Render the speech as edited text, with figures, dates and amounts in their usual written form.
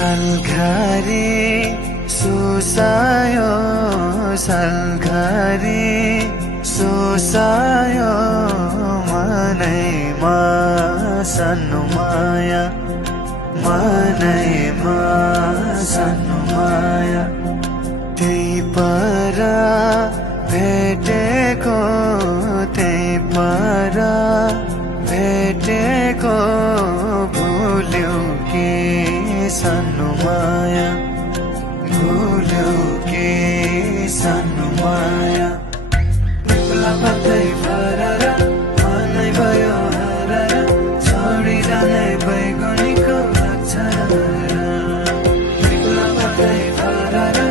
सलघरी सुसायो सलघरी सुसायो मनैमा सानो माया मनैमा सानो माया त्यही पर भेटेको त्यही पर भेटेको भुल्यौ के सानो माया भुल्यौ के सानो माया बेला बत्दै फरर मनै भयो हरर छोडिरहने बैगुनीको अक्षर बेला बत्दै फरर